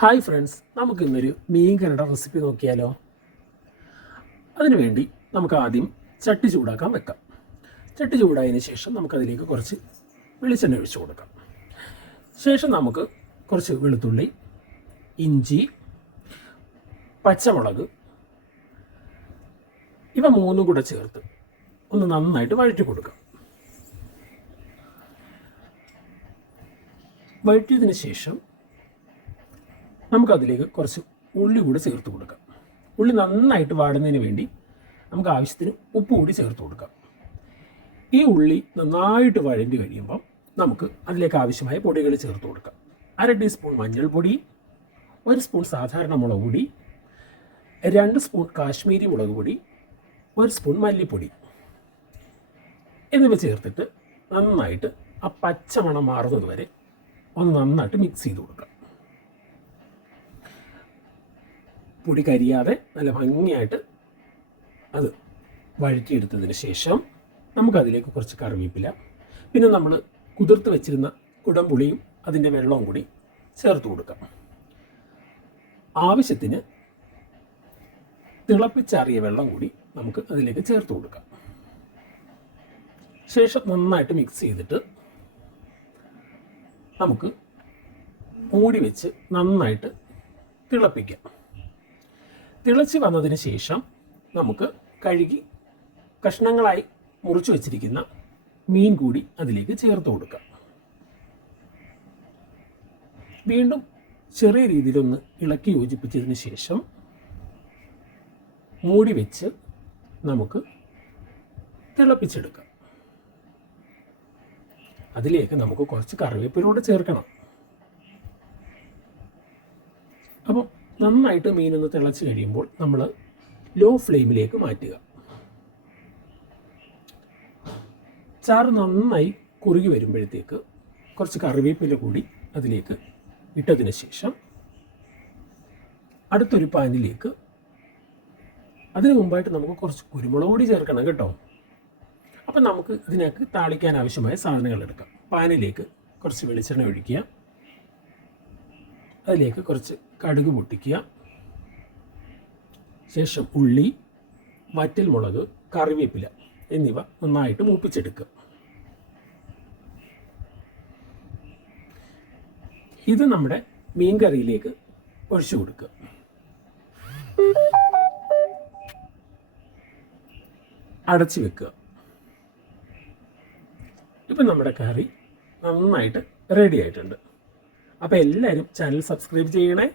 Hi friends, നമുക്കിന്നൊരു മീൻ കറിയുടെ recipe നോക്കിയാലോ. അതിനുവേണ്ടി നമുക്ക് ആദ്യം ചട്ടി ചൂടാക്കാൻ വെക്കാം. ചട്ടി ചൂടായതിന് ശേഷം നമുക്കതിലേക്ക് കുറച്ച് വെളിച്ചെണ്ണ ഒഴിച്ചു കൊടുക്കാം. ശേഷം നമുക്ക് കുറച്ച് വെളുത്തുള്ളി, ഇഞ്ചി, പച്ചമുളക് ഇവ മൂന്നും കൂടെ ചേർത്ത് ഒന്ന് നന്നായിട്ട് വഴറ്റി കൊടുക്കാം. വഴറ്റിയതിന് ശേഷം നമുക്കതിലേക്ക് കുറച്ച് ഉള്ളി കൂടി ചേർത്ത് കൊടുക്കാം. ഉള്ളി നന്നായിട്ട് വാടുന്നതിന് വേണ്ടി നമുക്ക് ആവശ്യത്തിന് ഉപ്പ് കൂടി ചേർത്ത് കൊടുക്കാം. ഈ ഉള്ളി നന്നായിട്ട് വഴണ്ടി കഴിയുമ്പം നമുക്ക് അതിലേക്ക് ആവശ്യമായ പൊടികൾ ചേർത്ത് കൊടുക്കാം. 1/2 ടീസ്പൂൺ മഞ്ഞൾപ്പൊടി, 1 സ്പൂൺ സാധാരണ മുളക് പൊടി, 2 സ്പൂൺ കാശ്മീരി മുളക് പൊടി, 1 സ്പൂൺ മല്ലിപ്പൊടി എന്നിവ ചേർത്തിട്ട് നന്നായിട്ട് ആ പച്ചമണം മാറുന്നത് വരെ ഒന്ന് നന്നായിട്ട് മിക്സ് ചെയ്ത് കൊടുക്കാം. പൊടി കരിയാതെ നല്ല ഭംഗിയായിട്ട് അത് വഴറ്റിയെടുത്തതിന് ശേഷം നമുക്കതിലേക്ക് കുറച്ച് കറിവേപ്പില, പിന്നെ നമ്മൾ കുതിർത്ത് വെച്ചിരുന്ന കുടംപുളിയും അതിൻ്റെ വെള്ളവും കൂടി ചേർത്ത് കൊടുക്കാം. ആവശ്യത്തിന് തിളപ്പിച്ചാറിയ വെള്ളം കൂടി നമുക്ക് അതിലേക്ക് ചേർത്ത് കൊടുക്കാം. ശേഷം നന്നായിട്ട് മിക്സ് ചെയ്തിട്ട് നമുക്ക് മൂടി വെച്ച് നന്നായിട്ട് തിളപ്പിക്കാം. തിളച്ച് വന്നതിന് ശേഷം നമുക്ക് കഴുകി കഷ്ണങ്ങളായി മുറിച്ച് വെച്ചിരിക്കുന്ന മീൻ കൂടി അതിലേക്ക് ചേർത്ത് കൊടുക്കാം. വീണ്ടും ചെറിയ രീതിയിലൊന്ന് ഇളക്കി യോജിപ്പിച്ചതിന് ശേഷം മൂടി വെച്ച് നമുക്ക് തിളപ്പിച്ചെടുക്കാം. അതിലേക്ക് നമുക്ക് കുറച്ച് കറിവേപ്പിലൂടെ ചേർക്കണം. അപ്പോൾ നന്നായിട്ട് മീനൊന്ന് തിളച്ച് കഴിയുമ്പോൾ നമ്മൾ ലോ ഫ്ലെയിമിലേക്ക് മാറ്റുക. ചാറ് നന്നായി കുറുകി വരുമ്പോഴത്തേക്ക് കുറച്ച് കറിവേപ്പില കൂടി അതിലേക്ക് ഇട്ടതിന് ശേഷം അടുത്തൊരു പാനിലേക്ക്, അതിന് മുമ്പായിട്ട് നമുക്ക് കുറച്ച് കുരുമുളക് പൊടി ചേർക്കണം കേട്ടോ. അപ്പം നമുക്ക് ഇതിനേക്ക് താളിക്കാൻ ആവശ്യമായ സാധനങ്ങൾ എടുക്കാം. പാനിലേക്ക് കുറച്ച് വെളിച്ചെണ്ണ ഒഴിക്കുക, അതിലേക്ക് കുറച്ച് കടുക് പൊട്ടിക്കുക, ശേഷം ഉള്ളി, വറ്റൽമുളക്, കറിവേപ്പില എന്നിവ നന്നായിട്ട് മൂപ്പിച്ചെടുക്കുക. ഇത് നമ്മുടെ മീൻ കറിയിലേക്ക് ഒഴിച്ചു കൊടുക്കുക. അടച്ചു വെക്കുക. ഇപ്പം നമ്മുടെ കറി നന്നായിട്ട് റെഡി ആയിട്ടുണ്ട്. അപ്പോൾ എല്ലാവരും ചാനൽ സബ്സ്ക്രൈബ് ചെയ്യണേ.